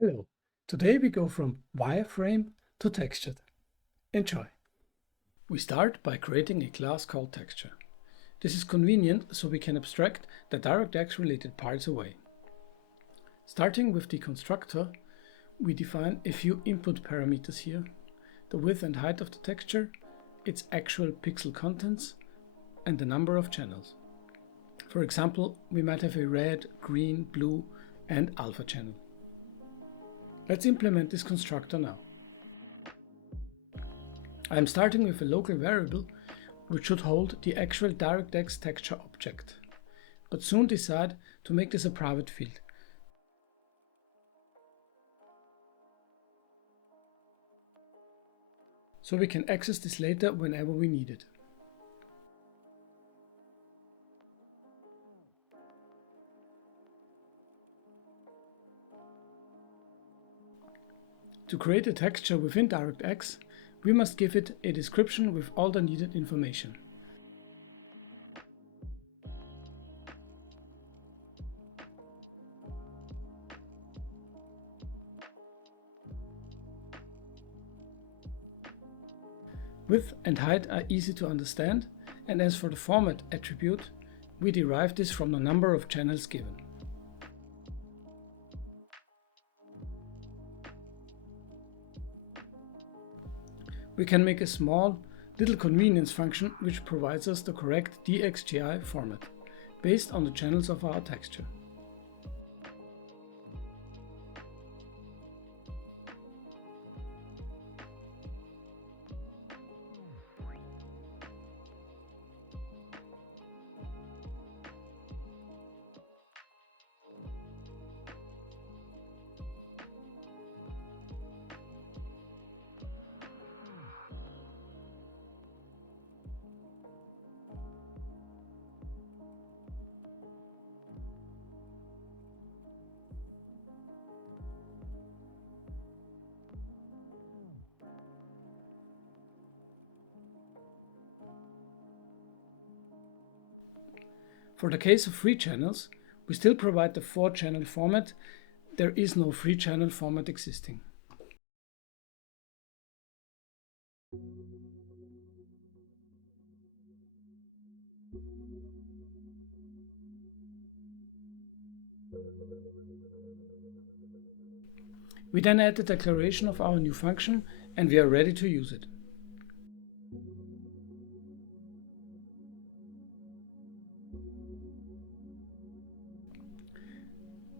Hello, today we go from wireframe to textured. Enjoy! We start by creating a class called texture. This is convenient so we can abstract the DirectX related parts away. Starting with the constructor, we define a few input parameters here: the width and height of the texture, its actual pixel contents, and the number of channels. For example, we might have a red, green, blue, and alpha channel. Let's implement this constructor now. I am starting with a local variable which should hold the actual DirectX texture object, but soon decide to make this a private field. So we can access this later whenever we need it. To create a texture within DirectX, we must give it a description with all the needed information. Width and height are easy to understand, and as for the format attribute, we derive this from the number of channels given. We can make a small, little convenience function which provides us the correct DXGI format, based on the channels of our texture. For the case of 3 channels, we still provide the 4-channel format. There is no 3-channel format existing. We then add the declaration of our new function and we are ready to use it.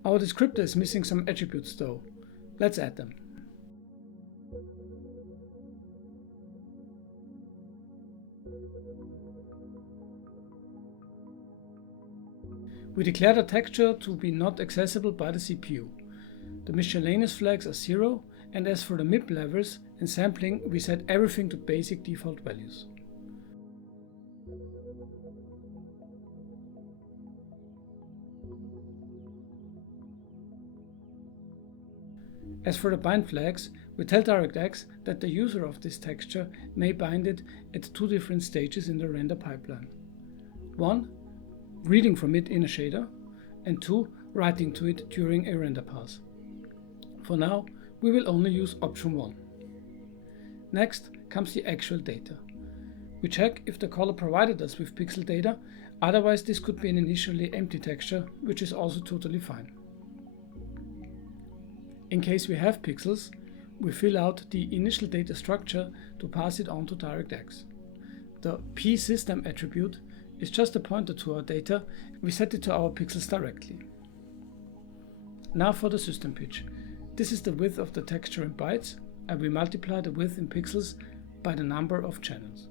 Our descriptor is missing some attributes though. Let's add them. We declare the texture to be not accessible by the CPU. The miscellaneous flags are 0, and as for the MIP levels and sampling, we set everything to basic default values. As for the bind flags, we tell DirectX that the user of this texture may bind it at 2 different stages in the render pipeline. 1. Reading from it in a shader, and 2. Writing to it during a render pass. For now, we will only use option 1. Next comes the actual data. We check if the caller provided us with pixel data, otherwise this could be an initially empty texture, which is also totally fine. In case we have pixels, we fill out the initial data structure to pass it on to DirectX. The pSystem attribute is just a pointer to our data. We set it to our pixels directly. Now for the system pitch. This is the width of the texture in bytes, and we multiply the width in pixels by the number of channels.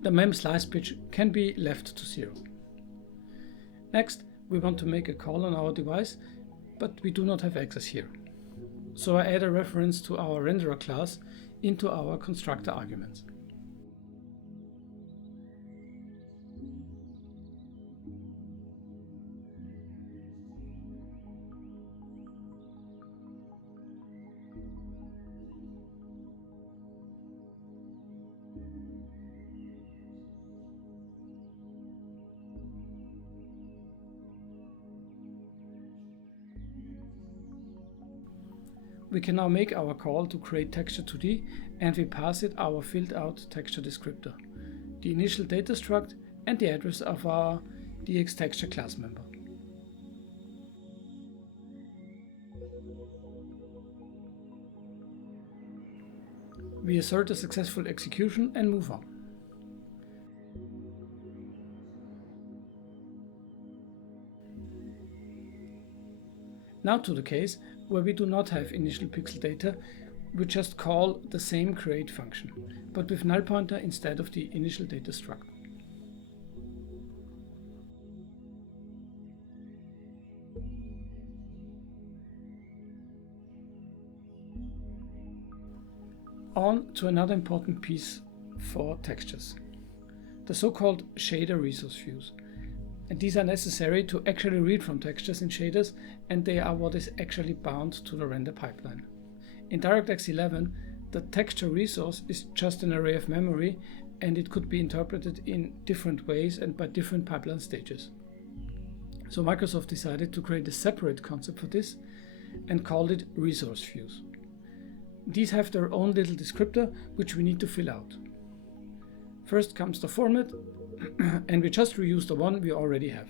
The mem slice pitch can be left to 0. Next, we want to make a call on our device, but we do not have access here. So I add a reference to our renderer class into our constructor arguments. we can now make our call to create texture 2D, and we pass it our filled out texture descriptor, the initial data struct, and the address of our DXTexture class member. We assert a successful execution and move on. Now to the case where we do not have initial pixel data, we just call the same create function, but with null pointer instead of the initial data struct. On to another important piece for textures, the so-called shader resource views. And these are necessary to actually read from textures in shaders, and they are what is actually bound to the render pipeline. In DirectX 11, the texture resource is just an array of memory, and it could be interpreted in different ways and by different pipeline stages. So Microsoft decided to create a separate concept for this and called it resource views. These have their own little descriptor, which we need to fill out. First comes the format, and we just reuse the one we already have.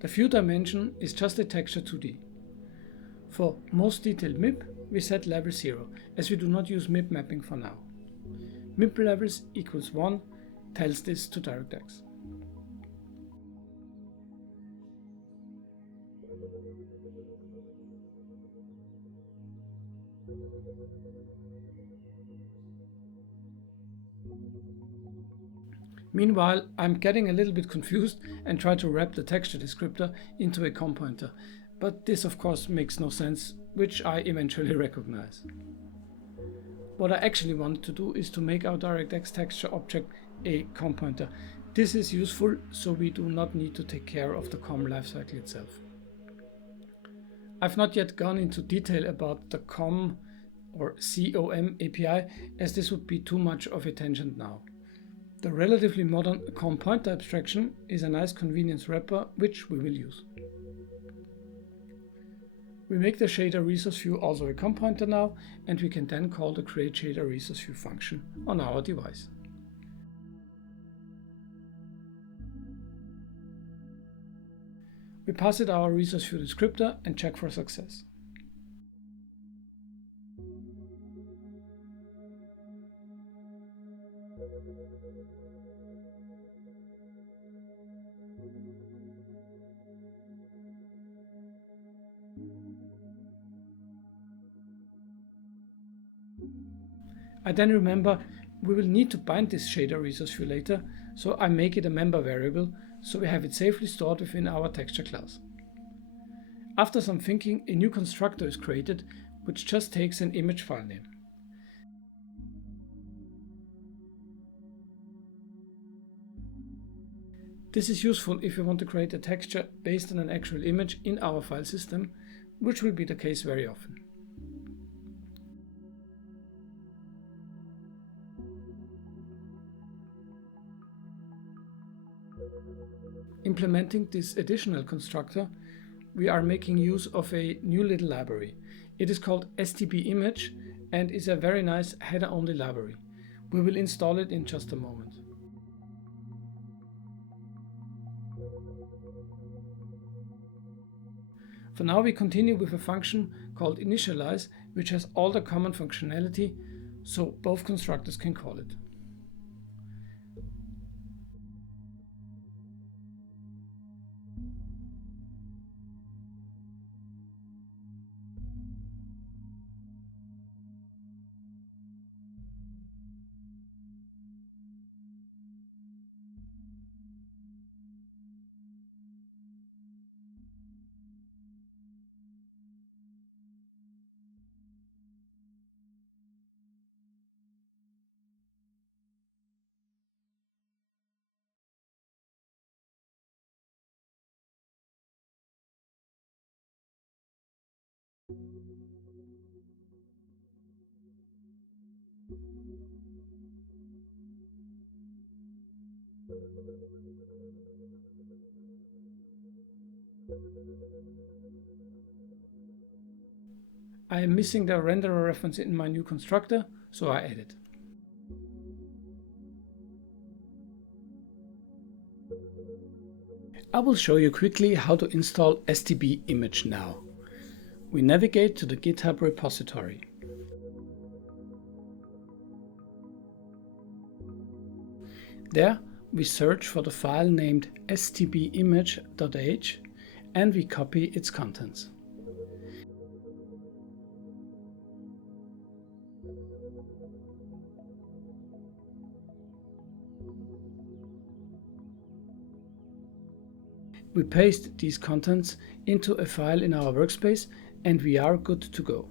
The view dimension is just a texture 2D. For most detailed MIP, we set level 0, as we do not use MIP mapping for now. MIP levels equals 1 tells this to DirectX. Meanwhile, I'm getting a little bit confused and try to wrap the texture descriptor into a COM pointer, but this of course makes no sense, which I eventually recognize. What I actually wanted to do is to make our DirectX texture object a COM pointer. This is useful, so we do not need to take care of the COM lifecycle itself. I've not yet gone into detail about the COM or COM API, as this would be too much of a tangent now. The relatively modern COM pointer abstraction is a nice convenience wrapper, which we will use. We make the shader resource view also a COM pointer now, and we can then call the create shader resource view function on our device. We pass it our resource view descriptor and check for success. I then remember we will need to bind this shader resource view later, so I make it a member variable so we have it safely stored within our texture class. After some thinking, a new constructor is created, which just takes an image file name. This is useful if we want to create a texture based on an actual image in our file system, which will be the case very often. Implementing this additional constructor, we are making use of a new little library. It is called stbimage and is a very nice header-only library. We will install it in just a moment. For now, we continue with a function called initialize, which has all the common functionality, so both constructors can call it. I am missing the renderer reference in my new constructor, so I add it. I will show you quickly how to install STB image now. We navigate to the GitHub repository. There we search for the file named stbimage.h and we copy its contents. We paste these contents into a file in our workspace and we are good to go.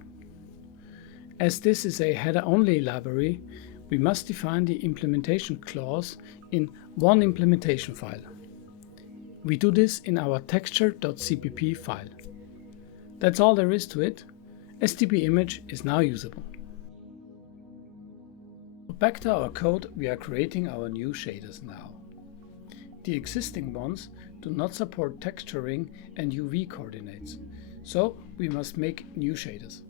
As this is a header-only library, we must define the implementation clause in one implementation file. We do this in our texture.cpp file. That's all there is to it. STB image is now usable. Back to our code, we are creating our new shaders now. The existing ones do not support texturing and UV coordinates, so we must make new shaders.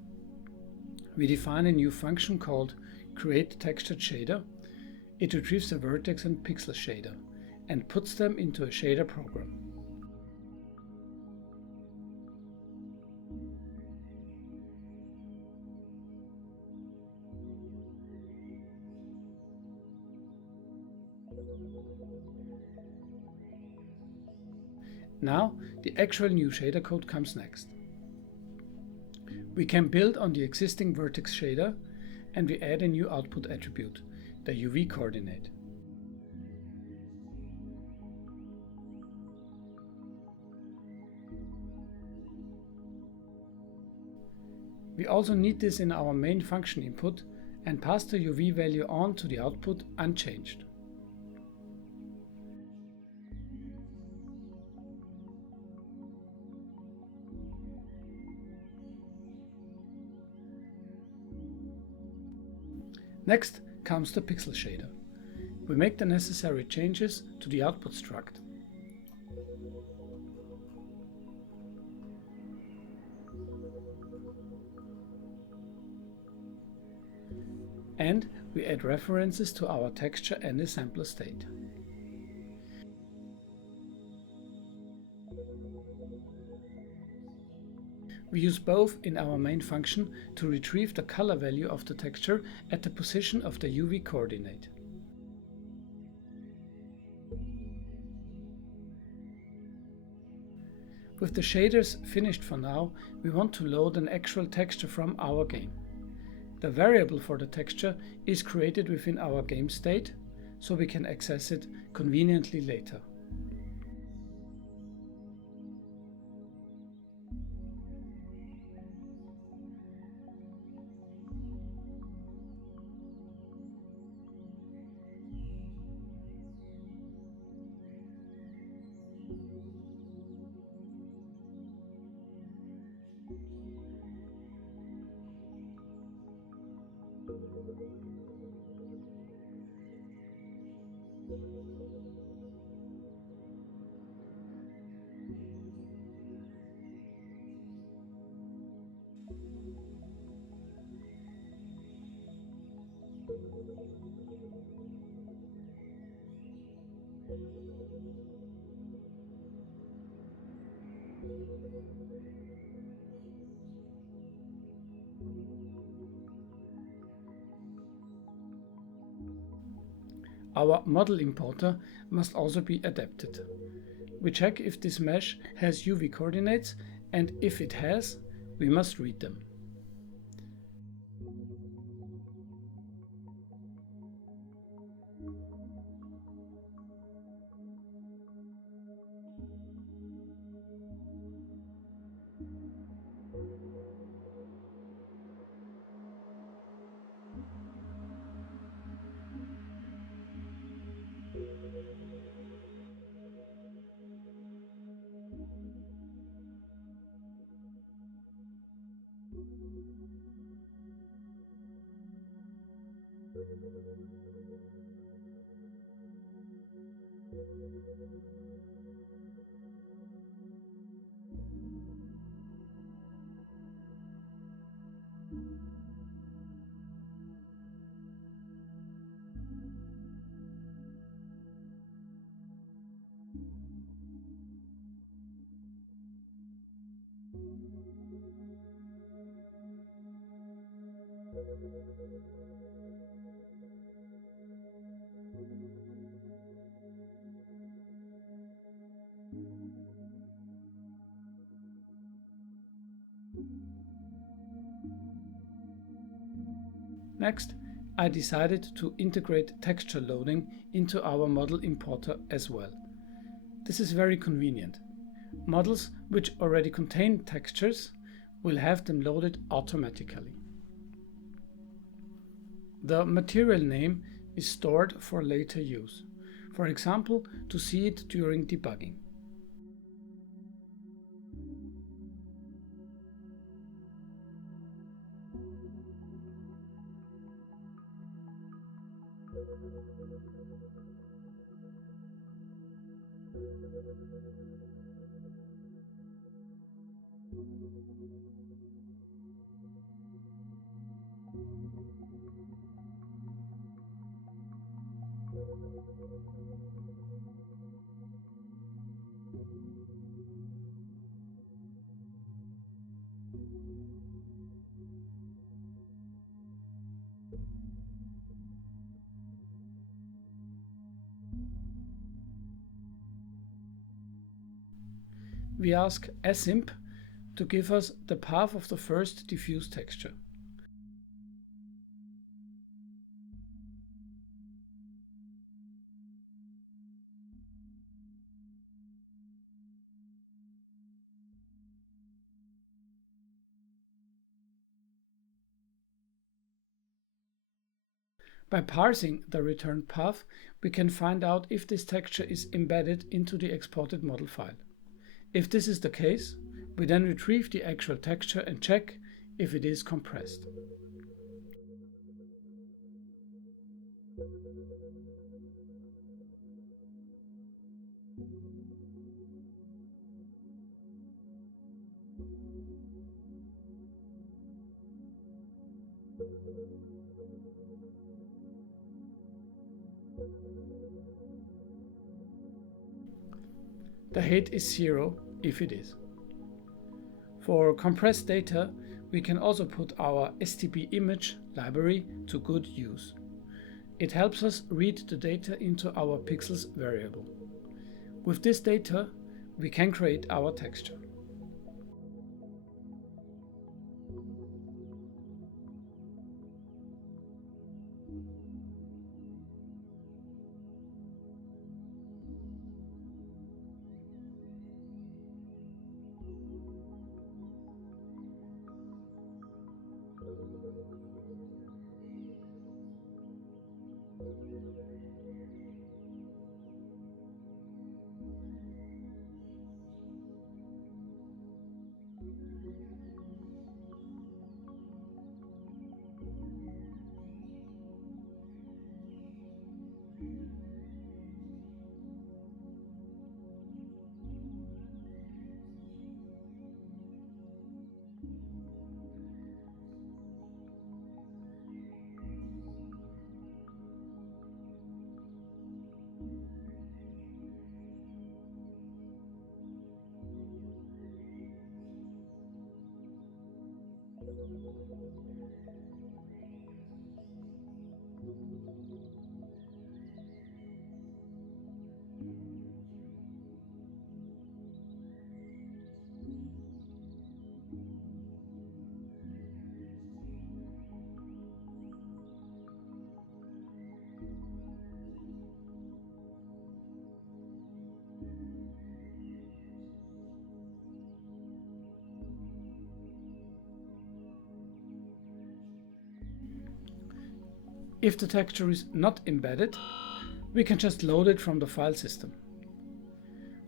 We define a new function called createTexturedShader. It retrieves a vertex and pixel shader and puts them into a shader program. Now the actual new shader code comes next. We can build on the existing vertex shader and we add a new output attribute, the UV coordinate. We also need this in our main function input and pass the UV value on to the output unchanged. Next comes the pixel shader. We make the necessary changes to the output struct. And we add references to our texture and assembler state. We use both in our main function to retrieve the color value of the texture at the position of the UV coordinate. With the shaders finished for now, we want to load an actual texture from our game. The variable for the texture is created within our game state, so we can access it conveniently later. Our model importer must also be adapted. We check if this mesh has UV coordinates, and if it has, we must read them. Next, I decided to integrate texture loading into our model importer as well. This is very convenient. Models which already contain textures will have them loaded automatically. The material name is stored for later use, for example, to see it during debugging. We ask Assimp to give us the path of the first diffuse texture. By parsing the returned path, we can find out if this texture is embedded into the exported model file. If this is the case, we then retrieve the actual texture and check if it is compressed. The height is 0 if it is. For compressed data, we can also put our STB image library to good use. It helps us read the data into our pixels variable. With this data, we can create our texture. If the texture is not embedded, we can just load it from the file system.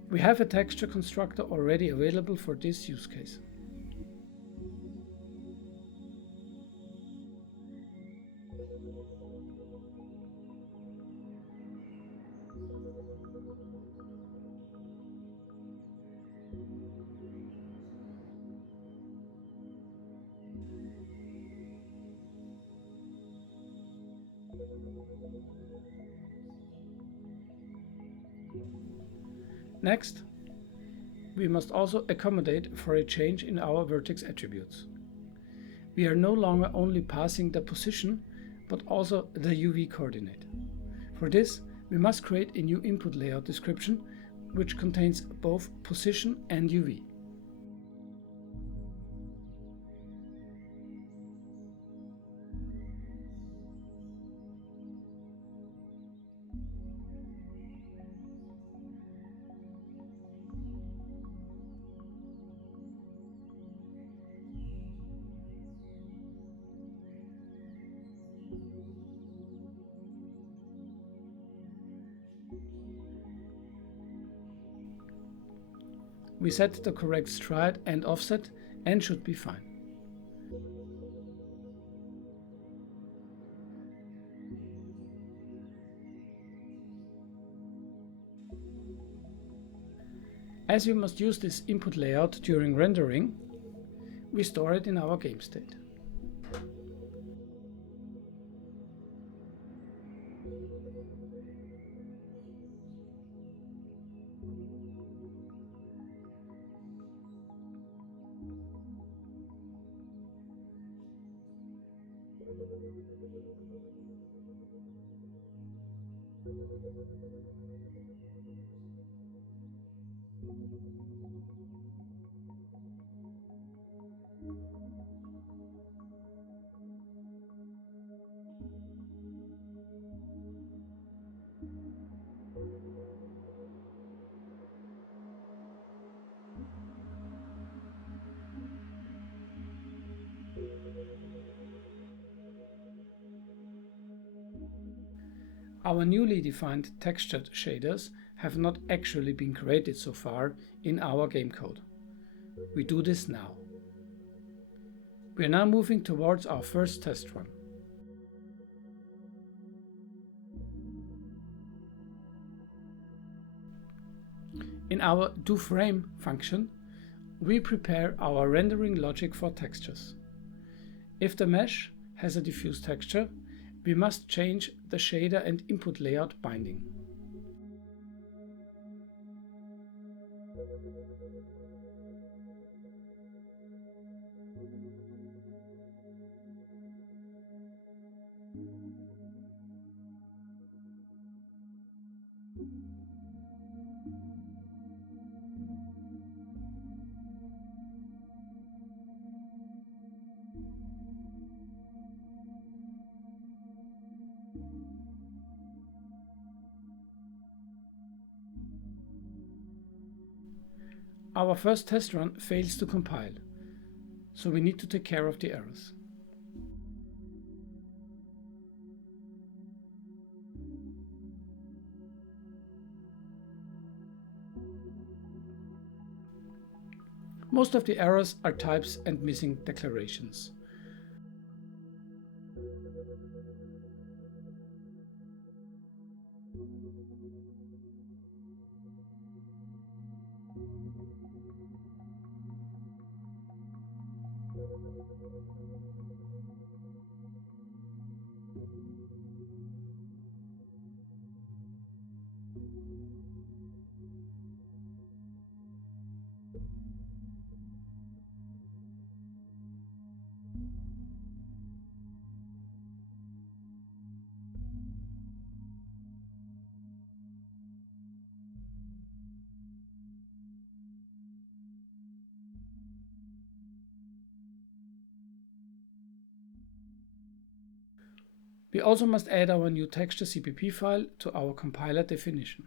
We have a texture constructor already available for this use case. Next, we must also accommodate for a change in our vertex attributes. We are no longer only passing the position, but also the UV coordinate. For this, we must create a new input layout description which contains both position and UV. We set the correct stride and offset and should be fine. As we must use this input layout during rendering, we store it in our game state. Our newly defined textured shaders have not actually been created so far in our game code. We do this now. We are now moving towards our first test run. In our doFrame function, we prepare our rendering logic for textures. If the mesh has a diffuse texture, we must change the shader and input layout binding. Our first test run fails to compile, so we need to take care of the errors. Most of the errors are types and missing declarations. We also must add our new texture CPP file to our compiler definition.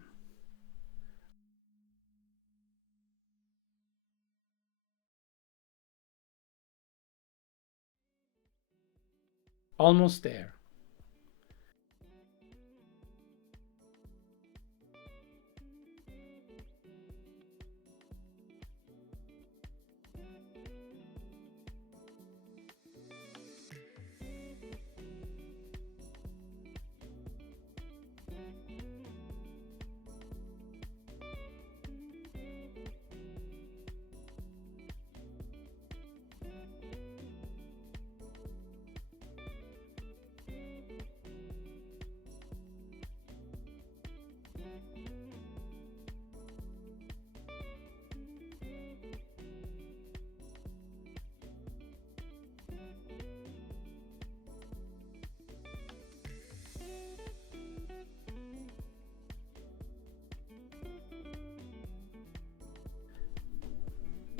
Almost there.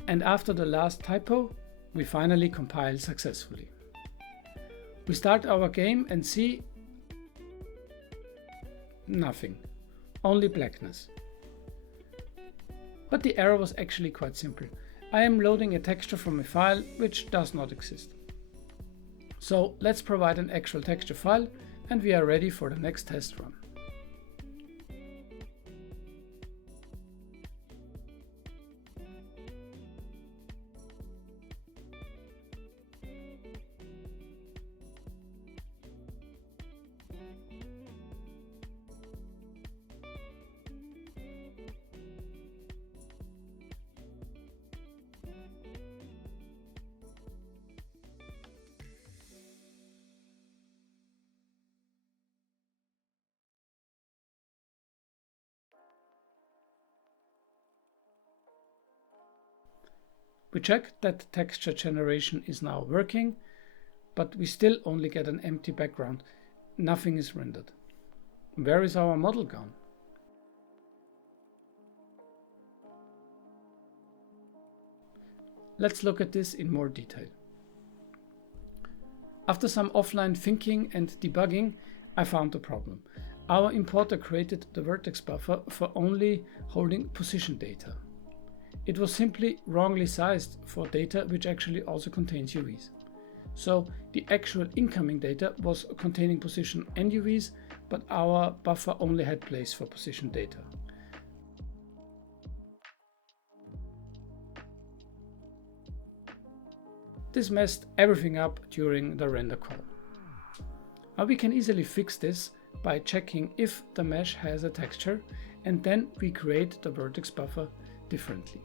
And after the last typo, we finally compile successfully. We start our game and see nothing, only blackness. But the error was actually quite simple. I am loading a texture from a file which does not exist. So let's provide an actual texture file and we are ready for the next test run. We check that texture generation is now working, but we still only get an empty background. Nothing is rendered. Where is our model gone? Let's look at this in more detail. After some offline thinking and debugging, I found a problem. Our importer created the vertex buffer for only holding position data. It was simply wrongly sized for data which actually also contains UVs. So the actual incoming data was containing position and UVs, but our buffer only had place for position data. This messed everything up during the render call. Now we can easily fix this by checking if the mesh has a texture, and then we create the vertex buffer differently.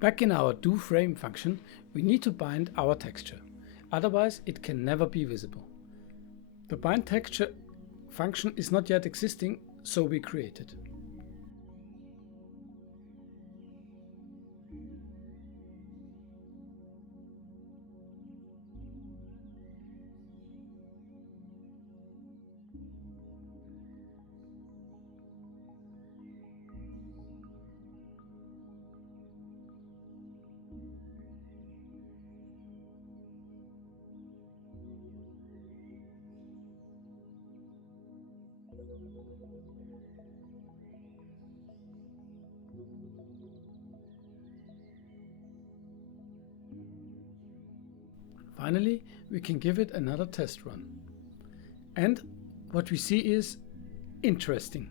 Back in our doFrame function, we need to bind our texture, otherwise it can never be visible. The bind texture function is not yet existing, so we create it. Finally, we can give it another test run. And what we see is interesting.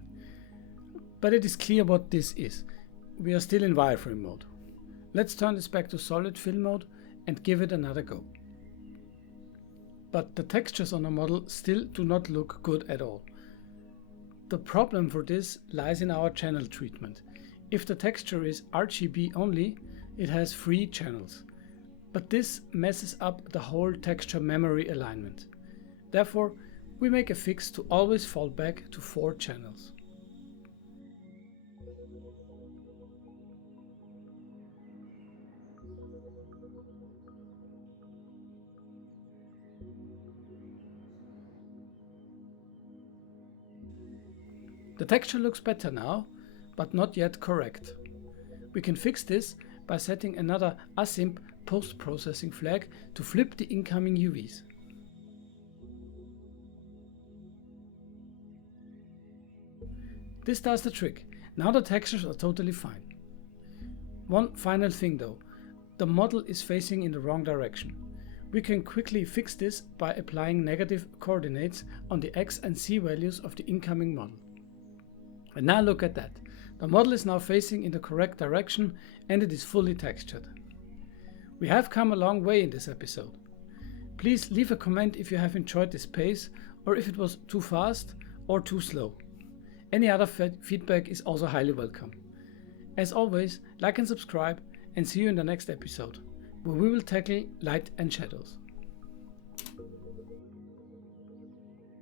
But it is clear what this is. we are still in wireframe mode. Let's turn this back to solid fill mode and give it another go. But the textures on the model still do not look good at all. The problem for this lies in our channel treatment. If the texture is RGB only, it has 3 channels. But this messes up the whole texture memory alignment. Therefore, we make a fix to always fall back to 4 channels. The texture looks better now, but not yet correct. We can fix this by setting another Assimp post-processing flag to flip the incoming UVs. This does the trick. Now the textures are totally fine. One final thing though, the model is facing in the wrong direction. We can quickly fix this by applying negative coordinates on the X and Z values of the incoming model. And now look at that. The model is now facing in the correct direction and it is fully textured. We have come a long way in this episode. Please leave a comment if you have enjoyed this pace or if it was too fast or too slow. Any other feedback is also highly welcome. As always, like and subscribe and see you in the next episode, where we will tackle light and shadows.